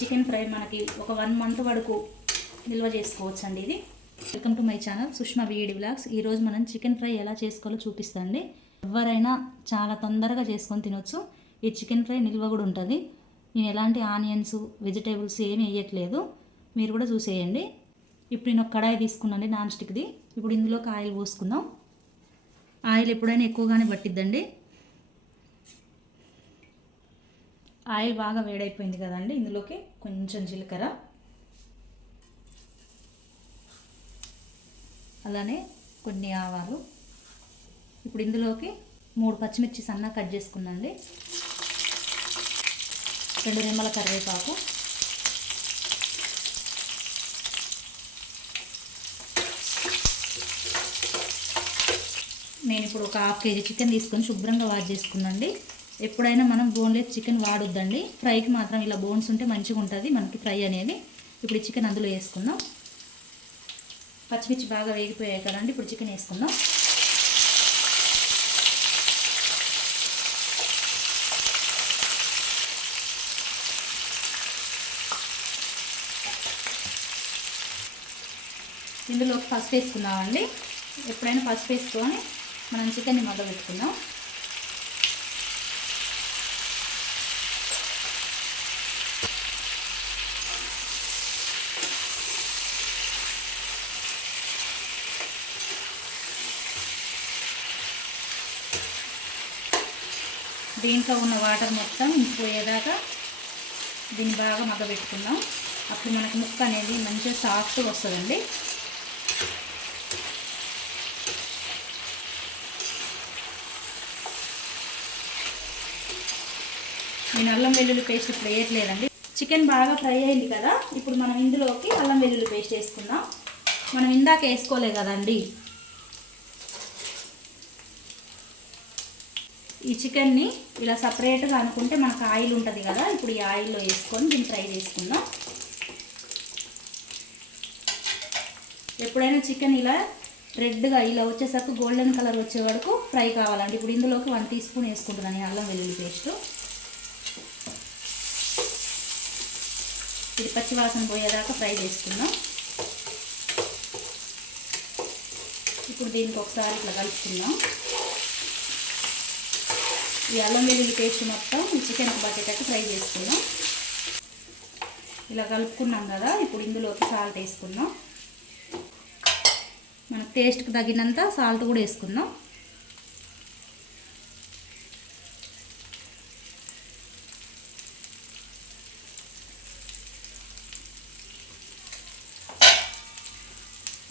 Chicken fry మనకి ఒక 1 month వరకు నిల్వ చేసుకోవచ్చు అండి. ఇది welcome to my channel Sushma వీడి వ్లాగ్స్. ఈరోజు మనం చికెన్ ఫ్రై ఎలా చేసుకోవాలో చూపిస్తాండి. ఎవరైనా చాలా తొందరగా చేసుకొని తినొచ్చు. ఈ చికెన్ ఫ్రై నిల్వ కూడా ఉంటుంది. నేను ఎలాంటి ఆనియన్స్ వెజిటేబుల్స్ ఏమీ వేయట్లేదు, మీరు కూడా చూసేయండి. ఇప్పుడు నేను ఒక కడాయి తీసుకున్నాండి, నాన్ స్టిక్ది. ఇప్పుడు ఇందులోకి ఆయిల్ పోసుకుందాం. ఆయిల్ ఎప్పుడైనా ఎక్కువగానే పట్టిద్దండి. ఆయిల్ బాగా వేడైపోయింది కదండి, ఇందులోకి కొంచెం జీలకర్ర, అలానే కొన్ని ఆవాలు. ఇప్పుడు ఇందులోకి 3 పచ్చిమిర్చి సన్నగా కట్ చేసుకున్నాండి, 2 రెమ్మల కరివేపాకు, నేను ఇప్పుడు ఒక 1/2 kg చికెన్ తీసుకొని శుభ్రంగా వాష్ చేసుకున్నాండి. ఎప్పుడైనా మనం బోన్లెస్ చికెన్ వాడొద్దండి, ఫ్రైకి మాత్రం ఇలా బోన్స్ ఉంటే మంచిగా ఉంటుంది మనకి ఫ్రై అనేది. ఇప్పుడు ఈ చికెన్ అందులో వేసుకుందాం. పచ్చిమిర్చి బాగా వేగిపోయాయి కదండి, ఇప్పుడు చికెన్ వేసుకుందాం. ఇందులో పసుపు వేసుకుందామండి. ఎప్పుడైనా పసుపు వేసుకొని మనం చికెన్ని మగ్గబెట్టుకుందాం. దీంట్లో ఉన్న వాటర్ మొత్తం ఇంకిపోయేదాకా దీన్ని బాగా మగ్గబెట్టుకుందాం. అప్పుడు మనకి ముక్క అనేది మంచిగా సాఫ్ట్గా వస్తుందండి. నేను అల్లం వెల్లుల్లి పేస్ట్ ఇప్పుడు వేయట్లేదండి. చికెన్ బాగా ఫ్రై అయింది కదా, ఇప్పుడు మనం ఇందులోకి అల్లం వెల్లుల్లి పేస్ట్ వేసుకుందాం. మనం ఇందాక వేసుకోలే కదండి. ఈ చికెన్ని ఇలా సపరేట్గా అనుకుంటే మనకు ఆయిల్ ఉంటుంది కదా, ఇప్పుడు ఈ ఆయిల్లో వేసుకొని దీన్ని ఫ్రై చేసుకుందాం. ఎప్పుడైనా చికెన్ ఇలా రెడ్గా ఇలా వచ్చేసరికి గోల్డెన్ కలర్ వచ్చే వరకు ఫ్రై కావాలండి. ఇప్పుడు ఇందులోకి 1 టీ స్పూన్ వేసుకుంటున్నాను ఈ అల్లం వెల్లుల్లి పేస్ట్. ఇది పచ్చివాసన పోయేదాకా ఫ్రై చేసుకుందాం. ఇప్పుడు దీనికి ఒకసారి ఇట్లా కలుపుకుందాం. ఈ అల్లం వెల్లుల్లి పేస్ట్ మొత్తం ఈ చికెన్కి పట్టేటట్టు ఫ్రై చేసుకుందాం. ఇలా కలుపుకున్నాం కదా, ఇప్పుడు ఇందులోకి సాల్ట్ వేసుకుందాం. మనకు టేస్ట్కి తగినంత సాల్ట్ కూడా వేసుకుందాం.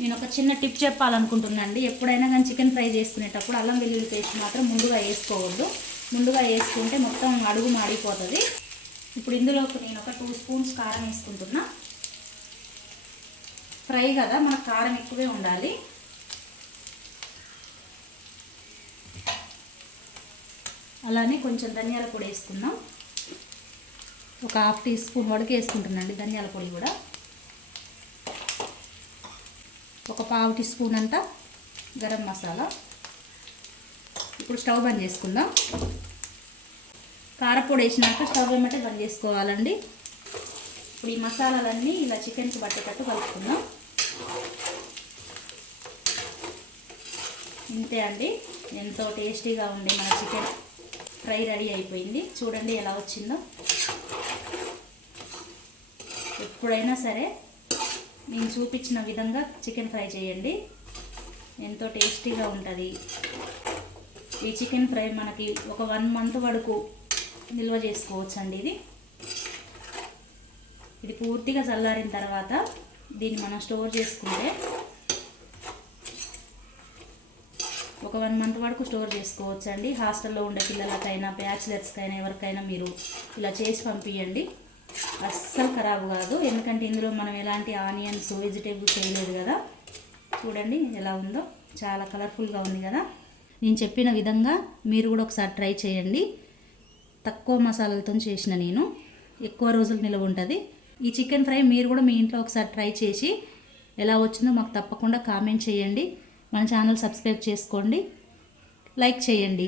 నేను ఒక చిన్న టిప్ చెప్పాలనుకుంటున్నానండి. ఎప్పుడైనా కానీ చికెన్ ఫ్రై చేసుకునేటప్పుడు అల్లం వెల్లుల్లి పేస్ట్ మాత్రం ముందుగా వేసుకోవద్దు. ముందుగా వేసుకుంటే మొత్తం అడుగు మాడిపోతుంది. ఇప్పుడు ఇందులోకి నేను ఒక 2 స్పూన్స్ కారం వేసుకుంటున్నా. ఫ్రై కదా, మనకు కారం ఎక్కువే ఉండాలి. అలానే కొంచెం ధనియాల పొడి వేసుకుందాం. ఒక 1/2 టీ స్పూన్ వరకు వేసుకుంటున్నాండి ధనియాల పొడి కూడా. ఒక 1/2 టీ స్పూన్ అంతా గరం మసాలా. ఇప్పుడు స్టవ్ బంద్ చేసుకుందాం. కారపొడి వేసినాక స్టవ్ ఏమంటే బంద్ చేసుకోవాలండి. ఇప్పుడు ఈ మసాలాలన్నీ ఇలా చికెన్కి పట్టేటట్టు కలుపుకుందాం. ఇంతే అండి, ఎంతో టేస్టీగా ఉండే మన చికెన్ ఫ్రై రెడీ అయిపోయింది. చూడండి ఎలా వచ్చిందో. ఎప్పుడైనా సరే నేను చూపించిన విధంగా చికెన్ ఫ్రై చేయండి, ఎంతో టేస్టీగా ఉంటుంది. ఈ చికెన్ ఫ్రై మనకి ఒక 1 మంత్ వరకు నిల్వ చేసుకోవచ్చు అండి. ఇది పూర్తిగా చల్లారిన తర్వాత దీన్ని మనం స్టోర్ చేసుకుంటే ఒక 1 మంత్ వరకు స్టోర్ చేసుకోవచ్చు అండి. హాస్టల్లో ఉండే పిల్లలకైనా బ్యాచిలర్స్కైనా ఎవరికైనా మీరు ఇలా చేసి పంపించండి. అస్సలు ఖరాబ్ కాదు, ఎందుకంటే ఇందులో మనం ఎలాంటి ఆనియన్స్ వెజిటేబుల్స్ వేయలేదు కదా. చూడండి ఎలా ఉందో, చాలా కలర్ఫుల్గా ఉంది కదా. నేను చెప్పిన విధంగా మీరు కూడా ఒకసారి ట్రై చేయండి. తక్కువ మసాలాలతో చేసిన నేను, ఎక్కువ రోజులు నిల్వ ఉంటుంది. ఈ చికెన్ ఫ్రై మీరు కూడా మీ ఇంట్లో ఒకసారి ట్రై చేసి ఎలా వచ్చిందో మాకు తప్పకుండా కామెంట్ చేయండి. మన ఛానల్ సబ్స్క్రైబ్ చేసుకోండి, లైక్ చేయండి.